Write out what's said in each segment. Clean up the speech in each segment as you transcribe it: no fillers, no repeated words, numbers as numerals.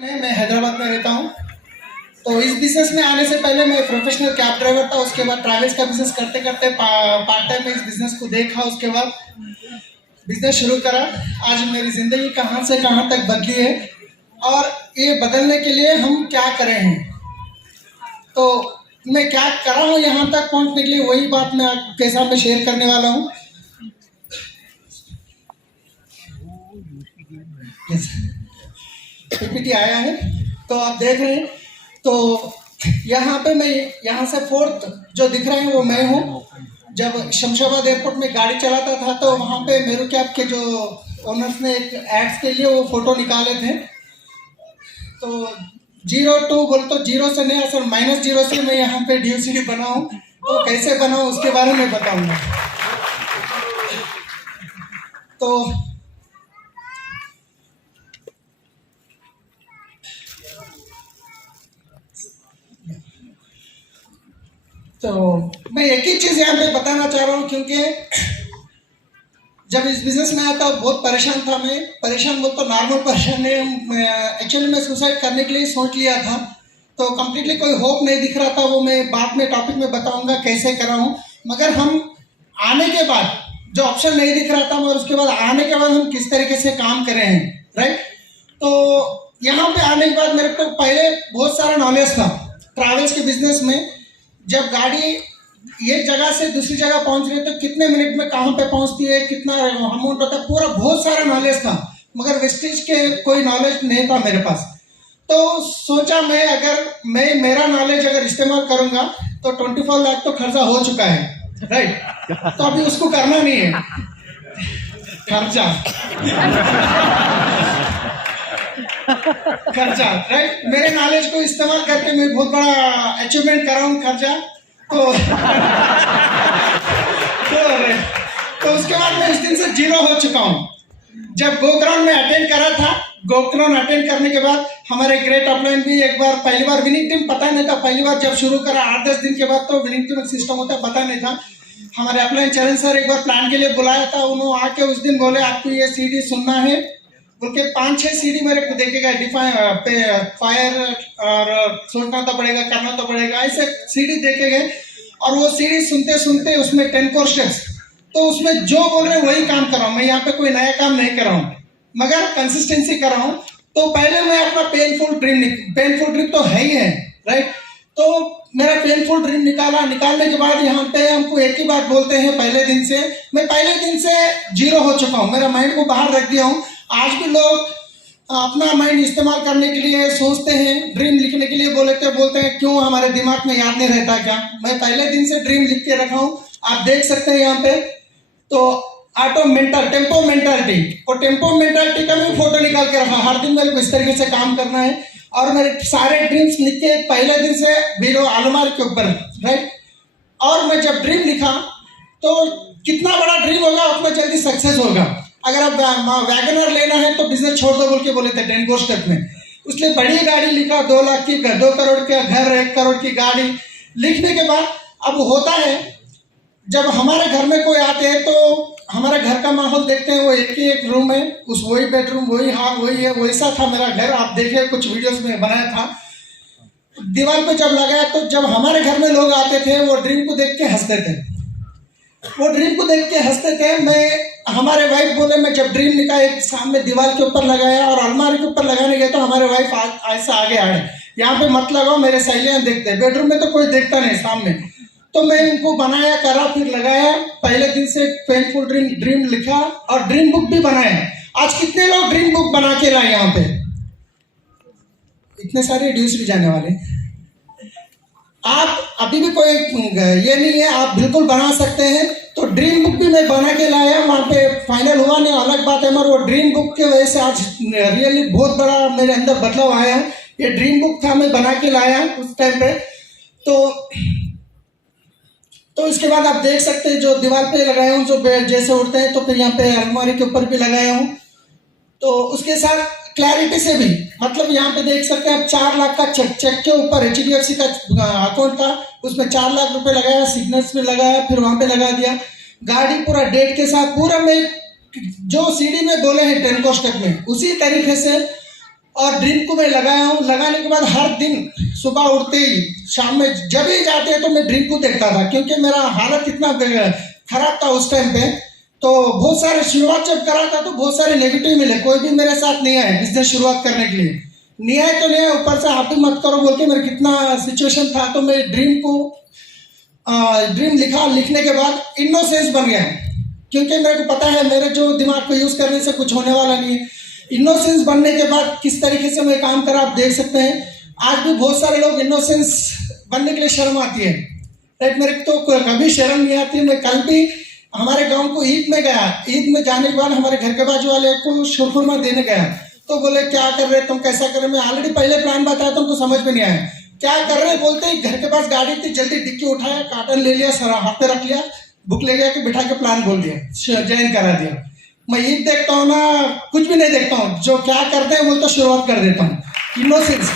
मैं हैदराबाद में रहता हूँ। तो इस बिजनेस में आने से पहले मैं प्रोफेशनल कैब ड्राइवर था। उसके बाद ट्रैवल्स का बिजनेस करते करते पार्ट टाइम में इस बिजनेस को देखा। उसके बाद बिजनेस शुरू करा। आज मेरी ज़िंदगी कहाँ से कहाँ तक बदली है और ये बदलने के लिए हम क्या करें हैं, तो मैं क्या करा हूँ यहाँ तक पहुँचने के लिए, वही बात मैं आपके सामने शेयर करने वाला हूँ। पीपीटी आया है तो आप देख रहे हैं। तो यहाँ पे मैं यहाँ से फोर्थ जो दिख रहे हैं वो मैं हूँ। जब शमशाबाद एयरपोर्ट में गाड़ी चलाता था तो वहाँ पे मेरू कैब के जो ओनर्स ने एक एड्स के लिए वो फोटो निकाले थे। तो 02 बोल तो जीरो से नहीं, असल -0 से मैं यहाँ पे DUCD बना हूँ। तो कैसे बना हूँ उसके बारे में बताऊँगा। तो मैं एक ही चीज़ यहाँ पे बताना चाह रहा हूँ, क्योंकि जब इस बिज़नेस में आया था बहुत परेशान था। मैं परेशान बोल तो नॉर्मल परेशान नहीं, एक्चुअली मैं सुसाइड करने के लिए सोच लिया था। तो कम्प्लीटली कोई होप नहीं दिख रहा था। वो मैं बाद में टॉपिक में बताऊंगा कैसे करा हूँ। मगर हम आने के बाद जो ऑप्शन नहीं दिख रहा था, मगर उसके बाद आने के बाद हम किस तरीके से काम कर रहे हैं, राइट। तो यहाँ पे आने के बाद मेरे को पहले बहुत सारा नॉलेज था ट्रैवल्स के बिजनेस में। जब गाड़ी एक जगह से दूसरी जगह पहुंच रही है तो कितने मिनट में कहाँ पे पहुंचती है, कितना अमाउंट होता है, पूरा बहुत सारा नॉलेज था। मगर वेस्टेज के कोई नॉलेज नहीं था मेरे पास। तो सोचा मैं अगर मेरा नॉलेज अगर इस्तेमाल करूंगा तो 24 लाख तो खर्चा हो चुका है, राइट। तो अभी उसको करना नहीं है खर्चा राइट। मेरे नॉलेज को इस्तेमाल करके मैं बहुत बड़ा अचीवमेंट कर रहा हूँ खर्चा। तो उसके बाद मैं इस दिन से जीरो हो चुका हूँ। जब गोग्राउंड में अटेंड करा था, गोग्राउंड अटेंड करने के बाद हमारे ग्रेट अपलाइन भी एक बार पहली बार विनिंग टीम पता नहीं था। पहली बार जब शुरू करा 8-10 दिन के बाद तो विनिंग टीम सिस्टम होता है पता नहीं था। हमारे अपलाइन चरण सर एक बार प्लान के लिए बुलाया था। उन्होंने आके उस दिन बोले आपको ये CD सुनना है बोल के 5-6 CD मेरे को देखेगा, फायर और सोचना तो पड़ेगा, करना तो पड़ेगा, ऐसे CD देखे गए। और वो CD सुनते सुनते उसमें 10 कोर स्टेप्स, तो उसमें जो बोल रहे हैं वही काम कर रहा हूँ मैं। यहाँ पे कोई नया काम नहीं कर रहा हूँ मगर कंसिस्टेंसी कर रहा हूँ। तो पहले मैं अपना पेनफुल ड्रीम तो है ही है, राइट। तो मेरा पेनफुल ड्रीम निकालने के बाद यहाँ पे हमको एक ही बात बोलते हैं, पहले दिन से जीरो हो चुका हूँ। मेरा माइंड को बाहर रख दिया हूँ। आज भी लोग अपना माइंड इस्तेमाल करने के लिए सोचते हैं, ड्रीम लिखने के लिए बोलते हैं क्यों हमारे दिमाग में याद नहीं रहता क्या। मैं पहले दिन से ड्रीम लिख के रखा हूँ, आप देख सकते हैं यहाँ पे। तो टेम्पो मेंटालिटी, और टेम्पो मेंटालिटी का मैं फोटो निकाल के रखा। हर दिन मेरे को इस तरीके से काम करना है और मेरे सारे ड्रीम्स लिख के पहले दिन से बीरो अलमारी के ऊपर, राइट। और मैं जब ड्रीम लिखा तो कितना बड़ा ड्रीम होगा उतना जल्दी सक्सेस होगा। अगर आप वैगनर लेना है तो बिजनेस छोड़ दो बोल के बोले थे 10 कोर स्टेप में। उसलिए बड़ी गाड़ी लिखा, 2 लाख की 2 करोड़ का घर, 1 करोड़ की गाड़ी लिखने के बाद अब होता है जब हमारे घर में कोई आते हैं तो हमारे घर का माहौल देखते हैं, वो एक ही एक रूम है, वही बेडरूम, वही हाल, वही है। वैसा था मेरा घर। आप देखे कुछ वीडियोस में बनाया था, दीवार पे जब लगाया तो जब हमारे घर में लोग आते थे वो ड्रीम को देख के हंसते थे। हमारे वाइफ बोले, मैं जब ड्रीम लिखा एक सामने दीवार के ऊपर लगाया और अलमारी के ऊपर लगाने गए तो हमारे वाइफ ऐसा आगे आए, यहाँ पे मत लगाओ मेरे सहेलियां देखते। बेडरूम में तो कोई देखता नहीं सामने। तो मैं इनको बनाया, करा, फिर लगाया। पहले दिन से पेनफुल ड्रीम लिखा और ड्रीम बुक भी बनाया। आज कितने लोग ड्रीम बुक बना के लाए यहाँ पे, इतने सारे DUCD जाने वाले। आप अभी भी कोई ये नहीं है, आप बिल्कुल बना सकते हैं। तो ड्रीम बुक भी मैं बना के लाया, वहाँ पे फाइनल हुआ नहीं अलग बात है, मगर वो ड्रीम बुक की वजह से आज रियली बहुत बड़ा मेरे अंदर बदलाव आया है। ये ड्रीम बुक था, मैं बना के लाया उस टाइम पे। तो इसके बाद आप देख सकते हैं जो दीवार पे लगाया हूँ, जो जैसे उड़ते हैं, तो फिर यहाँ पे अलमारी के ऊपर भी लगाया हूँ। तो उसके साथ क्लैरिटी से भी, मतलब यहाँ पे देख सकते हैं आप 4 लाख का चेक के ऊपर HDFC का अकाउंट था, उसमें 4 लाख रुपए लगाया, सिग्नेचर में लगाया, फिर वहाँ पे लगा दिया। गाड़ी पूरा डेट के साथ, पूरा मैं जो CD में बोले हैं 10 कोर स्टेप में उसी तरीके से और ड्रीम को मैं लगाया हूँ। लगाने के बाद हर दिन सुबह उठते ही शाम में जब भी जाते हैं तो मैं ड्रीम को देखता था, क्योंकि मेरा हालत इतना खराब था उस टाइम पे। तो बहुत सारे शुरुआत जब करा था तो बहुत सारे नेगेटिव मिले, कोई भी मेरे साथ नहीं आए बिजनेस शुरुआत करने के लिए। नहीं आए तो नहीं आए, ऊपर से आप भी मत करो बोल के मेरा कितना सिचुएशन था। तो मैं ड्रीम लिखा, लिखने के बाद इनोसेंस बन गया, क्योंकि मेरे को पता है मेरे जो दिमाग को यूज़ करने से कुछ होने वाला नहीं है। इनोसेंस बनने के बाद किस तरीके से मैं काम करा आप देख सकते हैं। आज भी बहुत सारे लोग इनोसेंस बनने के लिए शर्म आती है, राइट। मेरे को तो कभी शर्म नहीं आती। मैं कल भी हमारे गांव को ईद में गया, ईद में जाने के बाद हमारे घर के बाजू वाले को शुरखुरमा देने गया, तो बोले क्या कर रहे तुम, कैसा कर रहे। मैं ऑलरेडी पहले प्लान बताया, तुमको समझ में नहीं आया क्या कर रहे। बोलते ही घर के पास गाड़ी थी, जल्दी डिक्की उठाया, कार्टन ले लिया, सर हाथ पे रख लिया, बुक ले गया कि बिठा के प्लान बोल दिया, ज्वाइन करा दिया। मैं ईद देखता हूँ ना, कुछ भी नहीं देखता हूँ, जो क्या करते हैं बोलते शुरुआत कर देता हूँ। Innocence,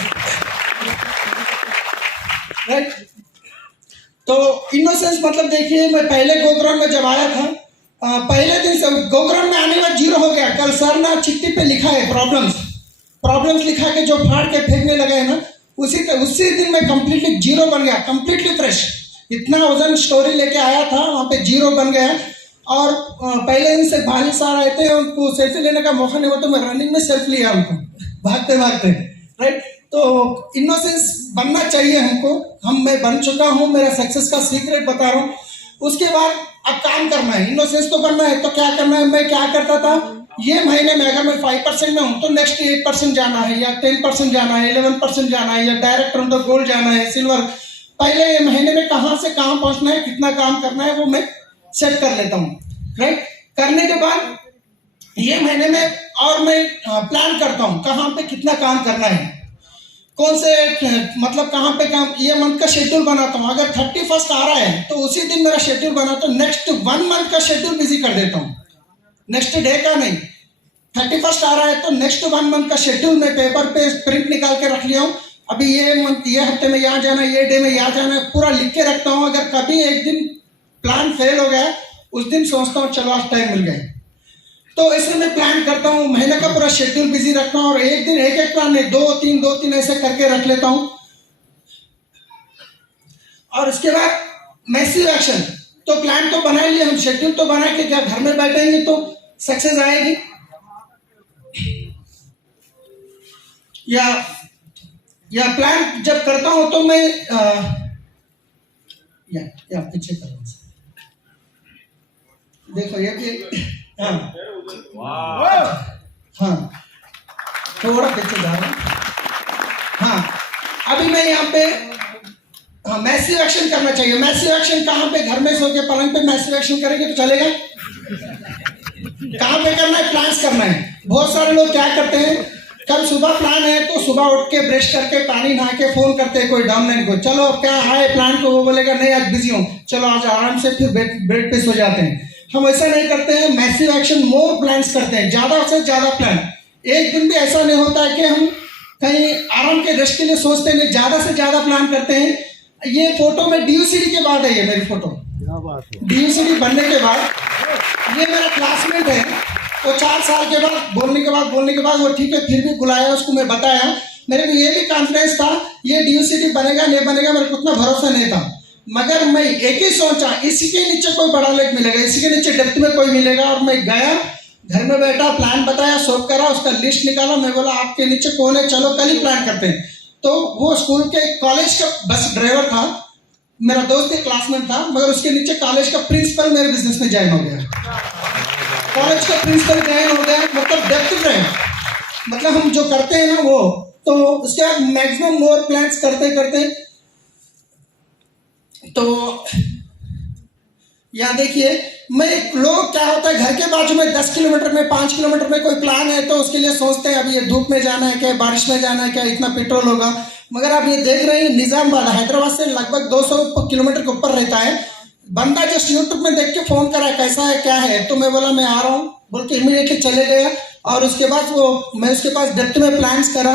right. तो इनोसेंस मतलब देखिए, मैं पहले गोग्राम में जब आया था, पहले दिन से गोग्राम में आने में जीरो हो गया। कल सर ना चिट्ठी पे लिखा है प्रॉब्लम्स लिखा के जो फाड़ के फेंकने लगे हैं ना, उसी दिन मैं कंप्लीटली जीरो बन गया, कंप्लीटली फ्रेश। इतना वजन स्टोरी लेके आया था, वहाँ पे जीरो बन गया। और पहले दिन से भाली सार आए थे, उनको सेल्फी लेने का मौका नहीं हुआ, तो मैं रनिंग में सेल्फी लिया उनको, भागते भागते, राइट। तो इनोसेंस बनना चाहिए हमको। मैं बन चुका हूँ, मेरा सक्सेस का सीक्रेट बता रहा हूँ। उसके बाद अब काम करना है, इनोसेंस तो बनना है, तो क्या करना है। मैं क्या करता था, ये महीने में अगर मैं 5% में हूँ तो नेक्स्ट 8% जाना है, या 10% जाना है, 11% जाना है, या डायरेक्ट ऑन द गोल्ड जाना है, सिल्वर। पहले ये महीने में कहाँ से कहाँ पहुँचना है, कितना काम करना है, वो मैं सेट कर लेता हूँ, राइट। करने के बाद ये महीने में और मैं प्लान करता हूँ कहाँ पे कितना काम करना है, कौन से मतलब कहाँ पे काम। ये मंथ का शेड्यूल बनाता हूँ। अगर 31 आ रहा है तो उसी दिन मेरा शेड्यूल बनाता हूँ, नेक्स्ट 1 मंथ का शेड्यूल बिजी कर देता हूँ, नेक्स्ट डे का नहीं। 31 आ रहा है तो नेक्स्ट 1 मंथ का शेड्यूल मैं पेपर पे प्रिंट निकाल के रख लिया हूँ। अभी ये मंथ, ये हफ्ते में यहाँ जाना है, ये डे में यहाँ जाना है, पूरा लिख के रखता हूँ। अगर कभी एक दिन प्लान फेल हो गया, उस दिन सोचता हूँ चलो आज टाइम मिल गया, तो इसलिए मैं प्लान करता हूँ। महीने का पूरा शेड्यूल बिजी रखता हूँ, और एक दिन एक प्लान नहीं, 2-3 ऐसे करके रख लेता हूँ। और उसके बाद मैसिव एक्शन। तो प्लान तो बना लिया हम, शेड्यूल तो बना के क्या घर में बैठेंगे तो सक्सेस आएगी। या प्लान जब करता हूँ तो मैं या पीछे कर देखो, ये भी हाँ थोड़ा पीछे जा रहा हूँ। हाँ, अभी मैं यहाँ पे मैसिव एक्शन करना चाहिए। मैसिव एक्शन कहाँ पे, घर में सो के पलंग पे मैसिव एक्शन करेंगे तो चलेगा? कहाँ पे करना है, प्लान्स करना है। बहुत सारे लोग क्या करते हैं, कल सुबह प्लान है तो सुबह उठ के ब्रश करके पानी नहा के फोन करते हैं कोई डाउनलाइन को, चलो क्या है प्लान को, वो बोलेगा नहीं आज बिजी हूँ, चलो आज आराम से फिर बेड पे सो जाते हैं। हम ऐसा नहीं करते हैं, मैसिव एक्शन, मोर प्लान्स करते हैं, ज्यादा से ज्यादा प्लान। एक दिन भी ऐसा नहीं होता है कि हम कहीं आराम के रेस्ट के लिए सोचते नहीं, ज्यादा से ज्यादा प्लान करते हैं। ये फोटो में DUCD के बाद है, ये मेरी फोटो DUCD बनने के बाद। ये मेरा क्लासमेट है, वो 4 साल के बाद बोलने के बाद वो ठीक है फिर भी बुलाया, उसको मैं बताया। मेरे को ये भी कॉन्फिडेंस था ये DUCD बनेगा नहीं बनेगा, मेरे को उतना भरोसा नहीं था, मगर मैं एक ही सोचा इसी के नीचे कोई बड़ा लेक मिलेगा, इसी के नीचे डेप्थ में कोई मिलेगा। और मैं गया, घर में बैठा, प्लान बताया, सोच करा, उसका लिस्ट निकाला। मैं बोला आपके नीचे कौन है, चलो कल ही प्लान करते हैं। तो वो स्कूल के कॉलेज का बस ड्राइवर था, मेरा दोस्त एक क्लासमेट था, मगर उसके नीचे कॉलेज का प्रिंसिपल मेरे बिजनेस में ज्वाइन हो गया। कॉलेज का प्रिंसिपल ज्वाइन हो गया, मतलब डेप्थ में, मतलब हम जो करते हैं ना वो। तो उसके बाद मैक्सिमम मोर प्लान्स करते करते, तो यहाँ देखिए, मैं लोग क्या होता है घर के बाजू में 10 किलोमीटर में 5 किलोमीटर में कोई प्लान है तो उसके लिए सोचते हैं अभी ये धूप में जाना है क्या, बारिश में जाना है क्या, इतना पेट्रोल होगा। मगर आप ये देख रहे हैं निजामाबाद हैदराबाद से लगभग 200 किलोमीटर के ऊपर रहता है। बंदा जस्ट यूट्यूब में देख के फोन करा कैसा है क्या है, तो मैं बोला मैं आ रहा हूँ बोल के इमीडिएटली चले गया। और उसके बाद वो मैं उसके पास डेप्थ में प्लान्स करा,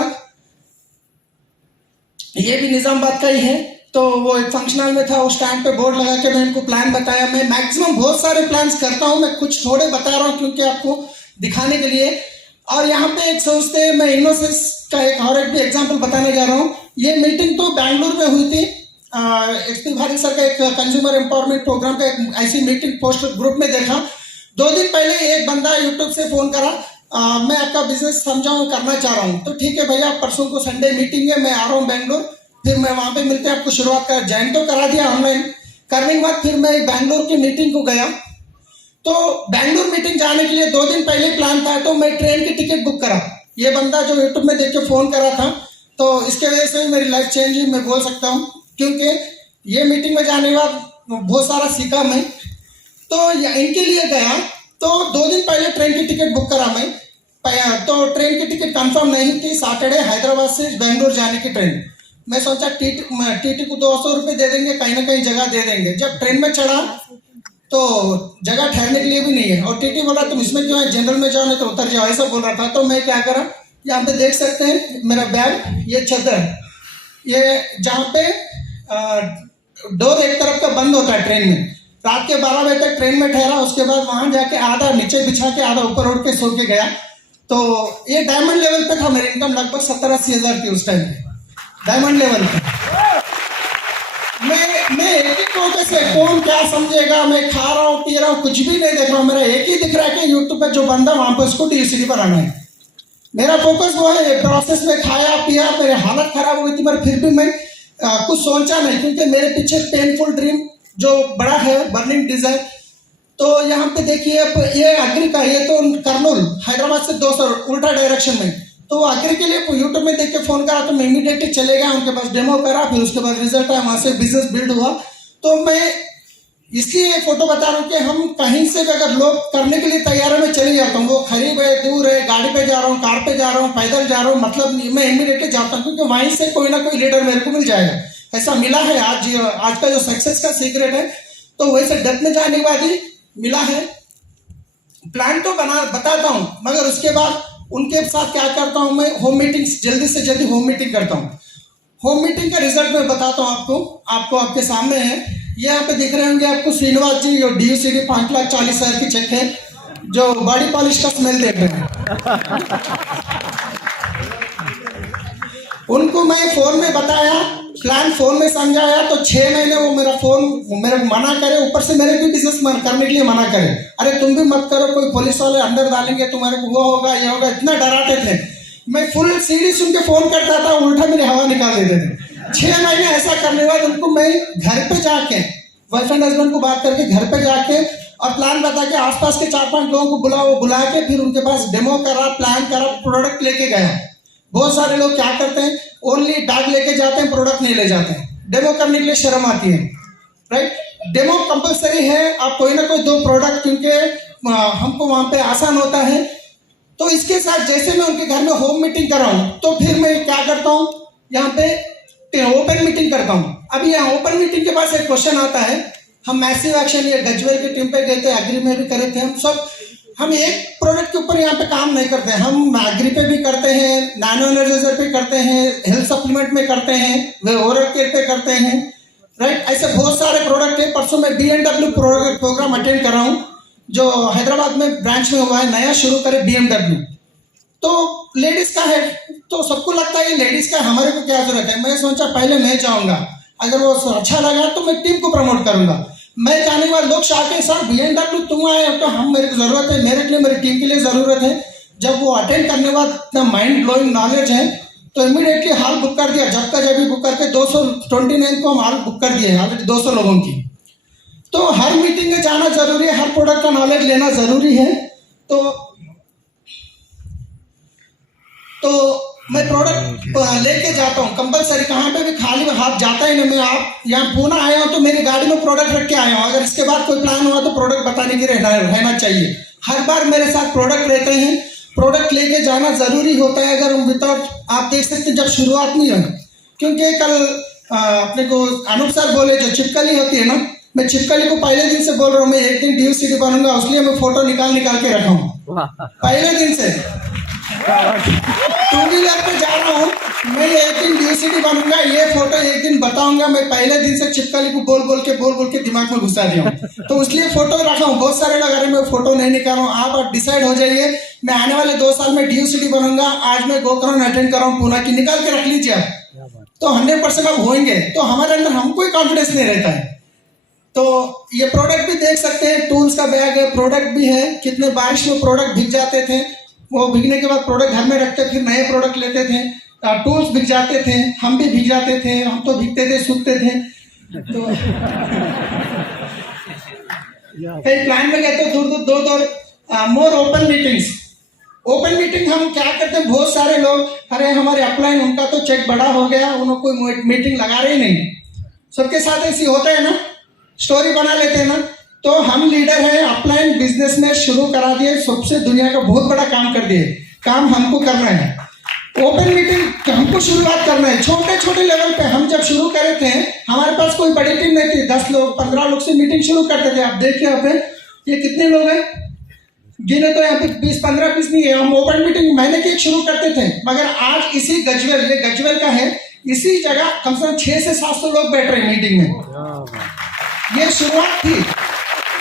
ये भी निजामाबाद का ही है। तो वो एक फंक्शनल में था, उस टाइम पे बोर्ड लगा के मैं इनको प्लान बताया। मैं मैक्सिमम बहुत सारे प्लान्स करता हूँ, मैं कुछ थोड़े बता रहा हूँ क्योंकि आपको दिखाने के लिए। और यहाँ पे एक सोचते हैं मैं इनोसेंस का एक और एक भी एग्जांपल बताने जा रहा हूँ। ये मीटिंग तो बैंगलोर में हुई थी। एक्सपी भारत सर का एक कंज्यूमर एम्पावरमेंट प्रोग्राम का एक ऐसी मीटिंग पोस्ट ग्रुप में देखा। 2 दिन पहले एक बंदा यूट्यूब से फोन करा, मैं आपका बिजनेस समझाऊँ करना चाह रहा हूँ। तो ठीक है भैया, परसों को संडे मीटिंग है, मैं आ रहा हूँ बैंगलोर, फिर मैं वहाँ पे मिलते हैं, आपको शुरुआत कर ज्वाइन तो करा दिया ऑनलाइन। करने के बाद फिर मैं बैंगलोर की मीटिंग को गया। तो बैंगलोर मीटिंग जाने के लिए 2 दिन पहले प्लान था, तो मैं ट्रेन की टिकट बुक करा। ये बंदा जो यूट्यूब में देख के फोन करा था, तो इसके वजह से मेरी लाइफ चेंज हुई, मैं बोल सकता हूँ। क्योंकि ये मीटिंग में जाने के बाद बहुत सारा सीखा मैं। तो इनके लिए गया, तो 2 दिन पहले ट्रेन की टिकट बुक करा मैं। तो ट्रेन की टिकट कंफर्म नहीं थी, सैटरडे हैदराबाद से बेंगलोर जाने की ट्रेन। मैं सोचा टीटी को 200 रुपये दे देंगे, कहीं ना कहीं जगह दे देंगे। जब ट्रेन में चढ़ा तो जगह ठहरने के लिए भी नहीं है, और टीटी बोला तुम इसमें क्यों है, जनरल में जाओ नहीं तो उतर जाओ, ऐसा बोल रहा था। तो मैं क्या करा, यहाँ पे देख सकते हैं मेरा बैग, ये चादर, ये जहाँ पे डोर एक तरफ का बंद होता है ट्रेन में। रात के 12 बजे तक ट्रेन में ठहरा, उसके बाद वहां जाके आधा नीचे बिछा के आधा ऊपर उड़ के सो के गया। तो ये डायमंड लेवल पे था, मेरी इनकम लगभग 70-80 हज़ार थी उस टाइम पे, डायमंड लेवल पे। मैं एक ही तरीके से, कौन क्या समझेगा, मैं खा रहा हूँ पी रहा हूँ, कुछ भी नहीं देख रहा हूँ। मेरा एक ही दिख रहा है कि यूट्यूब पे जो बंदा वहां पर उसको डीसीडी पर आना है। मेरा फोकस वो है। प्रोसेस में खाया पिया, मेरी हालत खराब हो गई थी, पर फिर भी मैं कुछ सोचा नहीं, क्योंकि मेरे पीछे पेनफुल ड्रीम जो बड़ा है, बर्निंग डिजायर। तो यहाँ पे देखिए, ये अग्री का, ये तो कर्नूल हैदराबाद से 200 उल्टा डायरेक्शन में। तो अग्री के लिए यूट्यूब में देख के फोन करा, तो मैं इमीडिएटली चले गया उनके पास, डेमो करा, फिर उसके बाद रिजल्ट आया, वहां से बिजनेस बिल्ड हुआ। तो मैं इसलिए फोटो बता रहा हूँ कि हम कहीं से भी अगर लोग करने के लिए तैयार है, मैं चले जाता हूँ। वो करीब है, दूर है, गाड़ी पे जा रहा हूँ, कार पे जा रहा हूँ, पैदल जा रहा हूँ, मतलब नहीं, मैं इमीडिएटली जाता हूँ, क्योंकि वहीं से कोई ना कोई लीडर मेरे को मिल जाएगा। ऐसा मिला है आज का जो सक्सेस का सीक्रेट है, तो वैसे डेथ में जाने के बाद ही मिला है। प्लान तो बताता हूँ, मगर उसके बाद उनके साथ क्या करता हूँ, मैं होम मीटिंग, जल्दी से जल्दी होम मीटिंग करता हूँ। होम मीटिंग का रिजल्ट मैं बताता हूँ आपको आपके सामने है। ये यहाँ पे दिख रहे होंगे आपको श्रीनिवास जी, जो DUCD 5,40,000 की चेक है, जो बॉडी पॉलिश का स्मेल देख रहे हैं। उनको मैं फोन में बताया, प्लान फोन में समझाया, तो 6 महीने वो मेरा मना करे, ऊपर से मेरे भी बिजनेस करने के लिए मना करे। अरे तुम भी मत करो, कोई पुलिस वाले अंदर डालेंगे, तुम्हारे को वो होगा ये होगा, इतना डराते थे। मैं फुल सीडी सुन के फोन करता था, उल्टा मेरी हवा निकाल देते थे। 6 महीने ऐसा करने के बाद उनको मैं घर पे जाके, वाइफ एंड हस्बैंड को बात करके घर पे जाके और प्लान बता के आसपास के 4-5 लोगों को बुला के फिर उनके पास डेमो करा, प्लान करा, प्रोडक्ट लेके गया। बहुत सारे लोग क्या करते हैं, ओनली डाग लेके जाते हैं, प्रोडक्ट नहीं ले जाते हैं। डेमो करने के लिए शर्म आती है, राइट। डेमो कंपलसरी है, आप कोई ना कोई 2 प्रोडक्ट, क्योंकि हमको वहां पे आसान होता है। तो इसके साथ जैसे मैं उनके घर में होम मीटिंग कर रहा हूँ, तो फिर मैं क्या करता हूँ, यहाँ पे ओपन मीटिंग करता हूँ। अभी यहाँ ओपन मीटिंग के पास एक क्वेश्चन आता है। हम मैसिव एक्शन ये गजवेल की टीम पे गए थे, एग्री में भी करे थे हम एक प्रोडक्ट के ऊपर यहाँ पे काम नहीं करते हैं। हम एग्री पे भी करते हैं, नैनो एनर्जाइजर पे करते हैं, हेल्थ सप्लीमेंट में करते हैं, वे ओरल केयर पे करते हैं, राइट। ऐसे बहुत सारे प्रोडक्ट है। परसों मैं BMW प्रोग्राम अटेंड कर रहा हूँ, जो हैदराबाद में ब्रांच में हुआ है, नया शुरू करे BMW। तो लेडीज का है, तो सबको लगता है ये लेडीज का, हमारे को क्या जरूरत है। मैं सोचा पहले मैं जाऊंगा, अगर वो अच्छा लगा तो मैं टीम को प्रमोट करूंगा। मैं जाने के बाद लोग शाके, सर BMW तुम आए हो, तो हम, मेरे को जरूरत है, मेरे लिए, मेरी टीम के लिए जरूरत है। जब वो अटेंड करने के बाद इतना माइंड ब्लोइंग नॉलेज है, तो इमीडिएटली हॉल बुक कर दिया। जब का जब बुक करके 229 को हम हॉल बुक कर दिए, ऑलरेडी 200 लोगों की। तो हर मीटिंग में जाना जरूरी है, हर प्रोडक्ट का नॉलेज लेना जरूरी है। तो मैं प्रोडक्ट लेके जाता हूँ कंपलसरी, कहाँ पे भी खाली हाथ जाता ही नहीं। मैं आप यहाँ पुणे आया हूँ तो मेरी गाड़ी में प्रोडक्ट रख के आया हूँ। अगर इसके बाद कोई प्लान हुआ तो प्रोडक्ट बताने की रहना चाहिए। हर बार मेरे साथ प्रोडक्ट रहते हैं, प्रोडक्ट लेके जाना जरूरी होता है। अगर विदाउट, आप देख सकते हैं जब शुरुआत नहीं है, क्योंकि कल अपने को अनूप सर बोले जो छिपकली होती है ना, मैं छिपकली को पहले दिन से बोल रहा हूँ, मैं एक दिन DUCD बनूंगा, उसलिए मैं फोटो निकाल के रखा हूँ पहले दिन से। 2 व्हीलर पे जा रहा हूँ, मैं एक दिन DUCD बनूंगा, ये फोटो एक दिन बताऊंगा। मैं पहले दिन से छिपकली को बोल के दिमाग में घुसा दिया हूँ, तो इसलिए फोटो रखा हूँ। बहुत सारे लोग, अरे मैं फोटो नहीं निकाल रहा हूँ। आप डिसाइड हो जाइए मैं आने वाले 2 साल में DUCD बनूंगा, आज मैं गोकर्ण अटेंड कर रहा हूँ पूना की, निकाल के रख लीजिए आप, तो 100% अब होंगे। तो हमारे अंदर हमको ही कॉन्फिडेंस नहीं रहता है। तो ये प्रोडक्ट भी देख सकते हैं, टूल्स का बैग है, प्रोडक्ट भी है। कितने बारिश में प्रोडक्ट भीग जाते थे, वो भीगने के बाद प्रोडक्ट घर में रखते, फिर नए प्रोडक्ट लेते थे। टूल्स भीग जाते थे, हम भी भीग जाते थे, हम तो भीगते थे, सूखते थे। तो कई प्लान में गए तो दूर more open meetings. Open meeting हम क्या करते हैं, बहुत सारे लोग, अरे हमारे अपलाइन उनका तो चेक बड़ा हो गया, उन्होंने कोई मीटिंग लगा रहे नहीं। सबके साथ ऐसी होता है ना, स्टोरी बना लेते हैं ना। तो हम लीडर हैं, अपलाइन बिजनेस में शुरू करा दिए, सबसे दुनिया का बहुत बड़ा काम कर दिए। काम हमको करना है, ओपन मीटिंग हमको शुरुआत करना है। छोटे छोटे लेवल पे हम जब शुरू करे थे, हमारे पास कोई बड़ी टीम नहीं थी, 10 लोग 15 लोग से मीटिंग शुरू करते थे। आप देखिए यहाँ पे ये कितने लोग हैं, गिने तो यहाँ पे 20-15 पीस नहीं है। हम ओपन मीटिंग महीने की शुरू करते थे, मगर आज इसी गजवेल, ये गजवेल का है, इसी जगह कम से कम 600 से 700 लोग बैठ रहे हैं मीटिंग में। ये शुरुआत थी,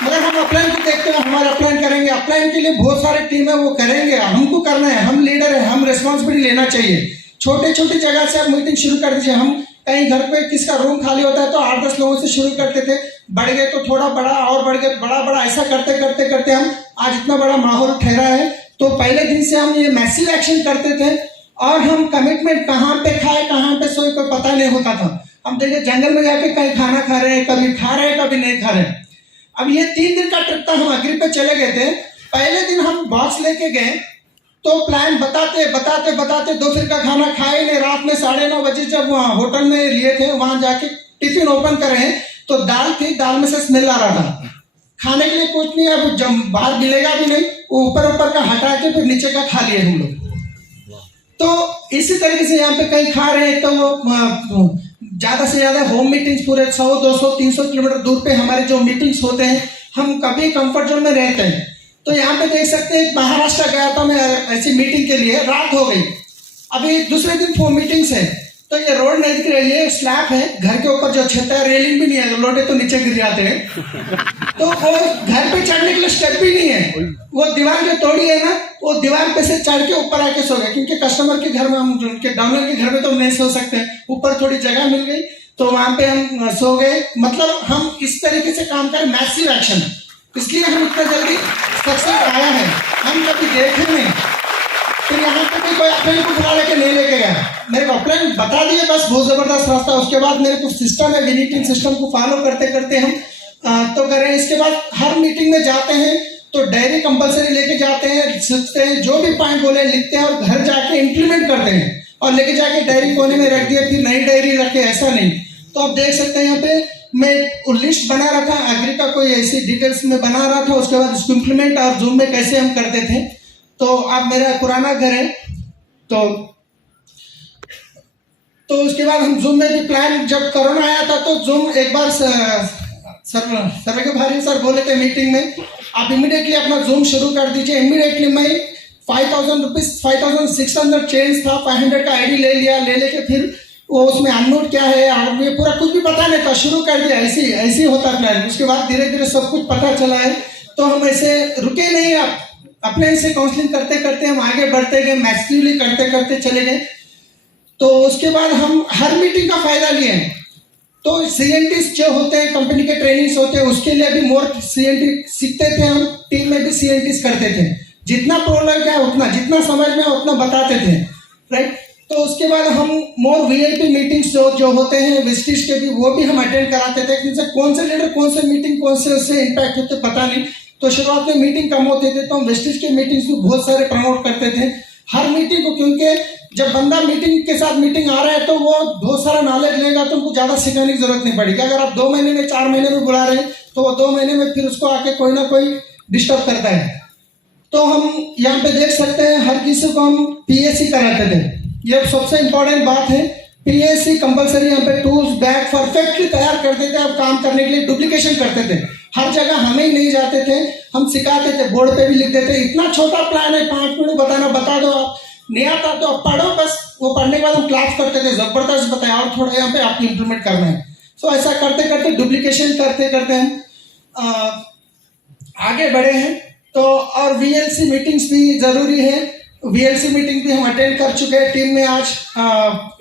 मगर हम अपलाइन को देखते हैं, हमारे अपलाइन करेंगे, अपलाइन के लिए बहुत सारे टीम है, वो करेंगे, हमको करना है, हम लीडर है, हम रिस्पॉन्सिबिलिटी लेना चाहिए। छोटे छोटे जगह से आप मीटिंग शुरू कर दीजिए। हम कहीं घर पे किसका रूम खाली होता है तो 8-10 लोगों से शुरू करते थे, बढ़ गए तो थोड़ा बड़ा और बढ़ गए, बड़ा बड़ा, ऐसा करते करते करते हम आज इतना बड़ा माहौल ठहरा है। तो पहले दिन से हम ये मैसिव एक्शन करते थे, और हम कमिटमेंट कहाँ पे खाए कहाँ पे सोए कोई पता नहीं होता था। हम देखिए जंगल में जाके कहीं खाना खा रहे हैं, कभी खा रहे हैं, कभी नहीं खा रहे हैं। अब ये 3 दिन का ट्रिप था, हम अग्री पे चले गए थे। पहले दिन हम बॉक्स लेके गए, तो प्लान बताते बताते बताते दोपहर का खाना खाए नहीं। रात में 9:30 बजे जब वहाँ होटल में लिए थे, वहां जाके टिफिन ओपन करे तो दाल थी, दाल में से स्मेल आ रहा था। खाने के लिए कुछ नहीं, अब जब बाहर मिलेगा भी नहीं, वो ऊपर का हटा के फिर नीचे का खा लिए हम लोग। तो इसी तरीके से यहाँ पे कहीं खा रहे हैं तो वो ज्यादा से ज्यादा होम मीटिंग्स पूरे 100, 200, 300 किलोमीटर दूर पे हमारे जो मीटिंग्स होते हैं, हम कभी कंफर्ट जोन में रहते हैं। तो यहाँ पे देख सकते हैं, महाराष्ट्र गया था मैं ऐसी मीटिंग के लिए, रात हो गई, अभी दूसरे दिन 4 मीटिंग्स है। तो ये रोड नहीं दिख रही है, स्लैब है, घर के ऊपर जो छत है, रेलिंग भी नहीं है, लोटे तो नीचे गिर जाते हैं। तो वो घर पे चढ़ने के लिए स्टेप भी नहीं है, वो दीवार जो तोड़ी है ना, वो दीवार पे से चढ़ के ऊपर आके सो गए, क्योंकि कस्टमर के घर में, हम उनके डाउनर के घर में तो नहीं सो सकते, ऊपर थोड़ी जगह मिल गई तो वहां पे हम सो गए। मतलब हम इस तरीके से काम करें, मैसिव एक्शन, इसलिए हम इतना जल्दी सक्सेस आया है, हम कभी देखे नहीं। फिर यहाँ पे भी कोई अपलाइन को बुला लेके नहीं लेके गया, मेरे को अपलाइन बता दिए बस, बहुत जबरदस्त रास्ता। उसके बाद मेरे को सिस्टम है, विनिटिंग सिस्टम को फॉलो करते करते हम तो करें। इसके बाद हर मीटिंग में जाते हैं तो डायरी कंपलसरी लेके जाते हैं, सीखते हैं, जो भी पॉइंट बोले लिखते हैं, और घर जाके इंप्लीमेंट करते हैं, और लेके जाके डायरी कोने में रख दिया, फिर नई डायरी रखे, ऐसा नहीं। तो आप देख सकते हैं यहाँ पे मैं लिस्ट बना रहा था, एग्री का कोई ऐसी डिटेल्स में बना रहा था, उसके बाद इसको इंप्लीमेंट और जूम में कैसे हम करते थे। तो अब मेरा पुराना घर है, तो उसके बाद हम जूम में भी प्लान, जब कोरोना आया था तो जूम एक बार सर्वे के भारी सर बोले थे मीटिंग में, आप इमीडिएटली अपना जूम शुरू कर दीजिए। इमीडिएटली मैं 5,000 रुपीज, 5,600 चेंज था, 500 का आईडी ले लिया, ले लेके फिर वो उसमें अननोट क्या है और ये पूरा कुछ भी पता नहीं था, शुरू कर दिया, ऐसे ही होता प्लान। उसके बाद धीरे धीरे सब कुछ पता चला है, तो हम ऐसे रुके नहीं, आप अपने से काउंसलिंग करते करते हम आगे बढ़ते गए, मैसिवली करते करते चले गए। तो उसके बाद हम हर मीटिंग का फायदा लिए। तो सीएनटीज जो होते हैं, कंपनी के ट्रेनिंग्स होते हैं, उसके लिए भी मोर सीएनटी सीखते थे हम, टीम में भी सीएनटीज करते थे, जितना प्रोलग है उतना, जितना समझ में उतना बताते थे, राइट। तो उसके बाद हम मोर वीआईपी मीटिंग्स जो होते हैं विजिटर्स के भी, वो भी हम अटेंड कराते थे, क्योंकि कौन से लीडर कौन से मीटिंग कौन से उससे इम्पैक्ट होते पता नहीं। तो शुरुआत में मीटिंग कम होते थे, तो हम विजिटर्स के मीटिंग्स भी बहुत सारे प्रमोट करते थे हर मीटिंग को, क्योंकि जब बंदा मीटिंग के साथ मीटिंग आ रहा है तो वो बहुत सारा नॉलेज लेगा, तो उनको ज्यादा सिखाने की जरूरत नहीं पड़ेगी। अगर आप 2 महीने में 4 महीने में बुला रहे हैं तो वो 2 महीने में फिर उसको आके कोई ना कोई डिस्टर्ब करता है। तो हम यहाँ पे देख सकते हैं हर किसी को हम पीएससी कराते थे, ये सबसे इंपॉर्टेंट बात है। पीएससी कंपलसरी यहाँ पे टूल्स बैग परफेक्टली तैयार करते थे, अब काम करने के लिए डुप्लीकेशन करते थे, हर जगह हमें ही नहीं जाते थे, हम सिखाते थे, बोर्ड पे भी लिख देते। इतना छोटा प्लान है, 5 मिनट बताना, बता दो, आप नहीं आता तो आप पढ़ो, बस वो पढ़ने के बाद हम क्लास करते थे, जबरदस्त बताया, और थोड़ा यहाँ पे आपको इंप्लीमेंट करना है। सो ऐसा करते करते डुप्लीकेशन करते करते हम आगे बढ़े हैं। तो और वीएलसी मीटिंग्स भी ज़रूरी है। वीएलसी मीटिंग भी हम अटेंड कर चुके हैं टीम में। आज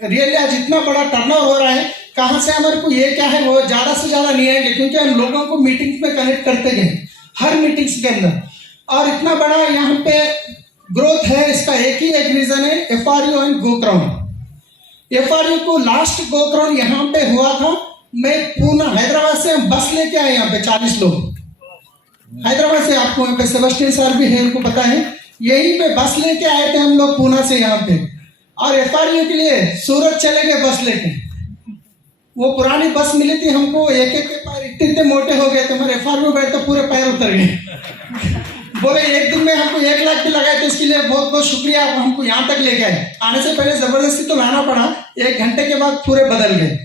रियली आज इतना बड़ा टर्नओवर हो रहा है, कहाँ से हमारे को ये क्या है वो ज़्यादा से ज़्यादा नहीं आएंगे, क्योंकि हम लोगों को मीटिंग्स में कनेक्ट करते गए हर मीटिंग्स के अंदर। और इतना बड़ा यहाँ पे ग्रोथ है, इसका एक रीज़न है एफआरयू एंड गोक्राउन। एफआरयू को लास्ट गोक्राउन यहाँ पे हुआ था, मैं पूना हैदराबाद से हम बस लेके आए यहाँ पे 40 लोग हैदराबाद से। आपको यहाँ पे सेबेस्टियन सर भी है, उनको पता है, यहीं पे बस लेके आए थे हम लोग पूना से यहाँ पे। और एफआरयू के लिए सूरत चले गए बस लेके। वो पुरानी बस मिली थी हमको, एक एक के पैर इतने मोटे हो गए थे, हमारे एफआरयू बैठते पूरे पैर उतर गए। बोले एक दिन में हमको 1 लाख भी लगाए, तो इसके लिए बहुत बहुत शुक्रिया, आप हमको यहाँ तक ले गए। आने से पहले जबरदस्ती तो लाना पड़ा, 1 घंटे के बाद पूरे बदल गए।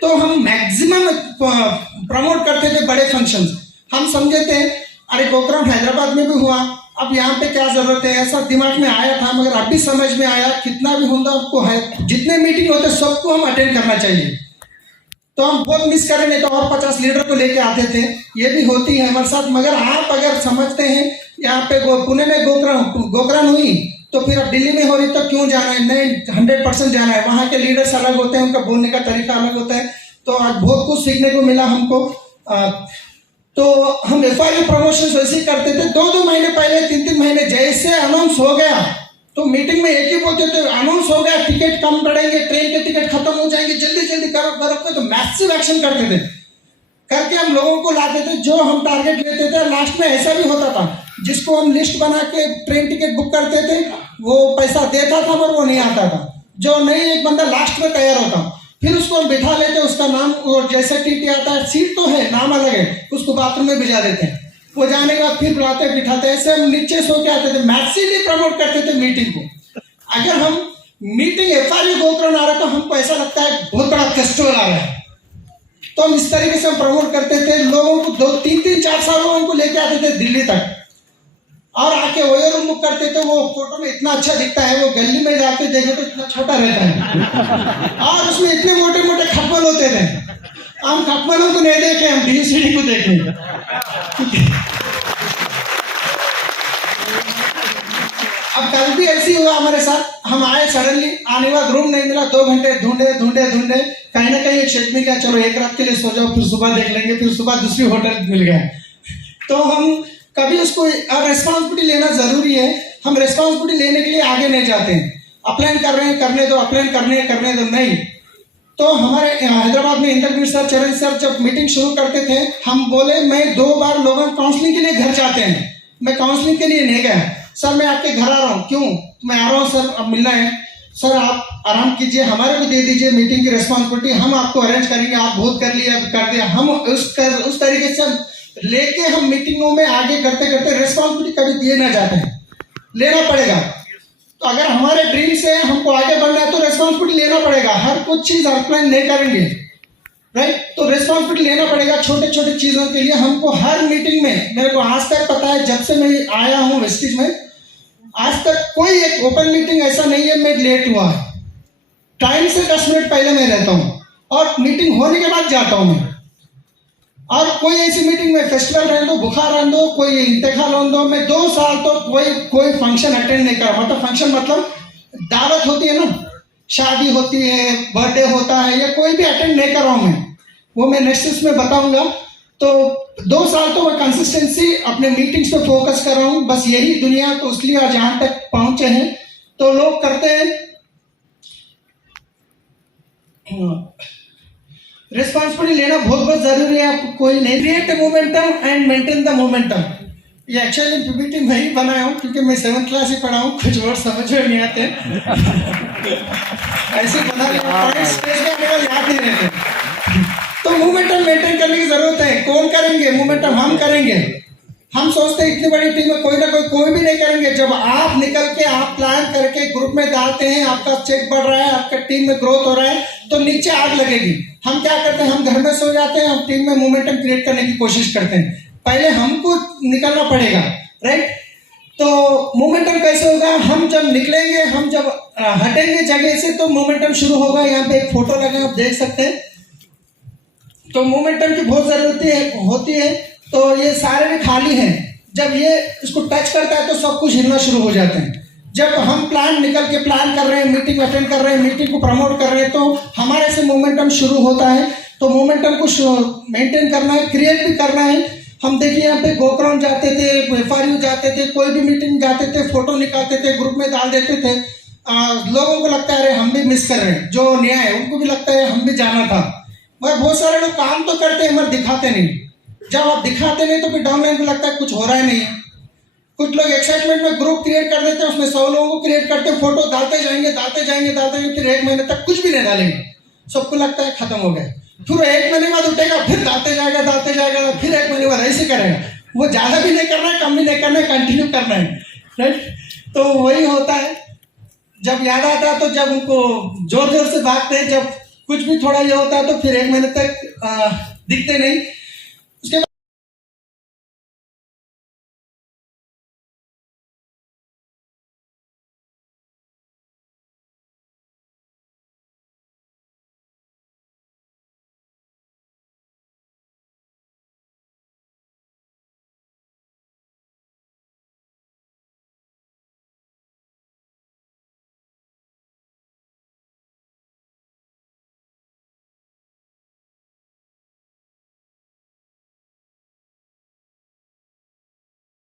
तो हम मैक्सिमम प्रमोट करते थे बड़े फंक्शंस। हम समझे थे अरे गोक्राउन हैदराबाद में भी हुआ, अब यहाँ पे क्या जरूरत है, ऐसा दिमाग में आया था। मगर अभी समझ में आया कितना भी होता आपको है, जितने मीटिंग होते सबको हम अटेंड करना चाहिए। तो हम बहुत मिस करें, नहीं तो और 50 लीडर को लेके आते थे, ये भी होती है हमारे साथ। मगर आप अगर समझते हैं यहाँ पे पुणे में गोक्राउन हुई, तो फिर अब दिल्ली में हो रही तो क्यों जाना है, नहीं 100% जाना है। वहाँ के लीडर्स अलग होते हैं, उनका बोलने का तरीका अलग होता है। तो आज बहुत कुछ सीखने को मिला हमको। तो हम एफआरयू प्रमोशन वैसे ही करते थे, 2-2 महीने पहले, 3-3 महीने, जैसे अनाउंस हो गया तो मीटिंग में एक ही बोलते थे, अनाउंस हो गया टिकट कम पड़ेंगे, ट्रेन के टिकट खत्म हो जाएंगे, जल्दी जल्दी करो करो। तो मैसिव एक्शन करते थे, करके हम लोगों को लाते थे जो हम टारगेट लेते थे। लास्ट में ऐसा भी होता था, जिसको हम लिस्ट बना के ट्रेन टिकट बुक करते थे वो पैसा देता था पर वो नहीं आता था। जो नहीं, एक बंदा लास्ट में तैयार होता, फिर उसको हम बिठा लेते, उसका नाम और जैसे टीटी आता है, सीट तो है नाम अलग है, उसको बाथरूम में भिजा देते हैं। वो जाने के बाद फिर बुलाते बिठाते, ऐसे हम नीचे सो के आते थे। मैसिवली प्रमोट करते थे मीटिंग को। अगर हम मीटिंग एफआरयू गोक्राउन आ रहा है तो हमको ऐसा लगता है बहुत बड़ा फेस्टिवल आ रहा है, तो हम इस तरीके से हम प्रमोट करते थे। लोगों को 2-3-3, 4 साल लोगों को लेके आते थे दिल्ली तक, और आके वही रूम बुक करते थे। वो फोटो में इतना अच्छा दिखता है, वो गली में जाके देखे तो इतना छोटा रहता है, और उसमें इतने मोटे मोटे खटमल होते थे। हम खटमलों को नहीं देखे, हम डीसीडी को देखे। अब कल भी ऐसी हुआ हमारे साथ, हम आए सडनली, आने बाद रूम नहीं मिला, 2 घंटे ढूंढे ढूंढे ढूंढे, कहीं ना कहीं एक शेड मिल गया, चलो 1 रात के लिए सो जाओ, फिर सुबह देख लेंगे। फिर सुबह दूसरी होटल मिल गया। तो हम कभी उसको रिस्पॉन्सिबिलिटी लेना जरूरी है। हम रिस्पॉन्सिबिलिटी लेने के लिए आगे नहीं जाते हैं, अप्लाइन कर रहे हैं करने दो, अप्लाइन करने दो, नहीं। तो हमारे हैदराबाद में इंद्रवीर सर, चरण सर जब मीटिंग शुरू करते थे, हम बोले मैं 2 बार लोगों काउंसलिंग के लिए घर जाते हैं, मैं काउंसलिंग के लिए नहीं गया। सर मैं आपके घर आ रहा हूँ, क्यों, मैं आ रहा हूँ सर, अब मिलना है। सर आप आराम कीजिए, हमारे को दे दीजिए मीटिंग की रिस्पॉन्सिबिलिटी, हम आपको अरेंज करेंगे, आप बहुत कर लिया कर दिया। हम उस तरीके से लेके हम मीटिंगों में आगे करते करते रिस्पॉन्सिबिलिटी कभी दिए ना जाते हैं, लेना पड़ेगा। तो अगर हमारे ड्रीम से हमको आगे बढ़ना है तो रिस्पॉन्सिबिलिटी लेना पड़ेगा। हर कुछ चीज अप्लाइन नहीं करेंगे, राइट। तो रिस्पॉन्सिबिलिटी लेना पड़ेगा छोटे छोटे चीजों के लिए। हमको हर मीटिंग में, मेरे को आज तक पता है जब से मैं आया हूँ वेस्टिज में, आज तक कोई एक ओपन मीटिंग ऐसा नहीं है मैं लेट हुआ है। टाइम से 10 मिनट पहले मैं रहता हूँ, और मीटिंग होने के बाद जाता हूँ मैं। और कोई ऐसी मीटिंग में फेस्टिवल रहने दो, बुखार रहने दो, कोई इंतकाल होने दो, मैं 2 साल तो कोई फंक्शन अटेंड नहीं करा। मतलब फंक्शन मतलब दावत होती है ना, शादी होती है, बर्थडे होता है, या कोई भी अटेंड नहीं कर रहा हूँ मैं, वो मैं नेक्स्ट में बताऊंगा। तो 2 साल तो मैं कंसिस्टेंसी अपने मीटिंग्स पे फोकस कर रहा हूँ, बस यही दुनिया तो इसलिए आज यहाँ तक पहुंचे हैं। तो लोग करते हैं, रिस्पॉन्सिबिलिटी लेना बहुत जरूरी है। आपको कोई नहीं, create momentum and maintain the momentum. ये एक्चुअली पीपीटी मैं ही बनाया हूँ, क्योंकि मैं 7th क्लास ही पढ़ा हूँ, कुछ वर्ड समझ में नहीं आते ऐसे बना याद नहीं रहते। तो मोमेंटम मेंटेन करने की जरूरत है। कौन करेंगे मोमेंटम? हम करेंगे। हम सोचते हैं इतनी बड़ी टीम में कोई ना कोई भी नहीं करेंगे। जब आप निकल के आप प्लान करके ग्रुप में डालते हैं, आपका चेक बढ़ रहा है, आपका टीम में ग्रोथ हो रहा है, तो नीचे आग लगेगी। हम क्या करते हैं, हम घर में सो जाते हैं, हम टीम में मोमेंटम क्रिएट करने की कोशिश करते हैं। पहले हमको निकलना पड़ेगा, राइट। तो मोमेंटम कैसे होगा? हम जब निकलेंगे, हम जब हटेंगे जगह से, तो मोमेंटम शुरू होगा। यहाँ पे एक फोटो लगा, आप देख सकते हैं। तो मोमेंटम की बहुत जरूरत होती है। तो ये सारे भी खाली हैं, जब ये इसको टच करता है तो सब कुछ हिलना शुरू हो जाते हैं। जब हम निकल के प्लान कर रहे हैं, मीटिंग अटेंड कर रहे हैं, मीटिंग को प्रमोट कर रहे हैं, तो हमारे से मोमेंटम शुरू होता है। तो मोमेंटम को मेंटेन करना है, क्रिएट भी करना है। हम देखिए यहाँ पे गोकर्ण जाते थे, FRU जाते थे, कोई भी मीटिंग जाते थे, फोटो निकालते थे, ग्रुप में डाल देते थे। लोगों को लगता है अरे हम भी मिस कर रहे हैं, जो नया है उनको भी लगता है हम भी जाना था। मगर बहुत सारे लोग काम तो करते हैं मगर दिखाते नहीं। जब आप दिखाते नहीं तो फिर डाउनलाइन को लगता है कुछ हो रहा है नहीं। कुछ लोग एक्साइटमेंट में ग्रुप क्रिएट कर देते हैं, उसमें 100 लोगों को क्रिएट करते हैं, फोटो डालते जाएंगे, फिर 1 महीने तक कुछ भी नहीं डालेंगे, सबको लगता है खत्म हो गया। फिर 1 महीने बाद उठेगा, फिर डालते जाएगा, फिर 1 महीने बाद ऐसे करेगा। वो ज्यादा भी नहीं करना है, कम भी नहीं करना है, कंटिन्यू करना है, राइट। तो वही होता है, जब याद आता है तो जब उनको जोर जोर से भागते हैं, जब कुछ भी थोड़ा ये होता है तो फिर 1 महीने तक दिखते नहीं।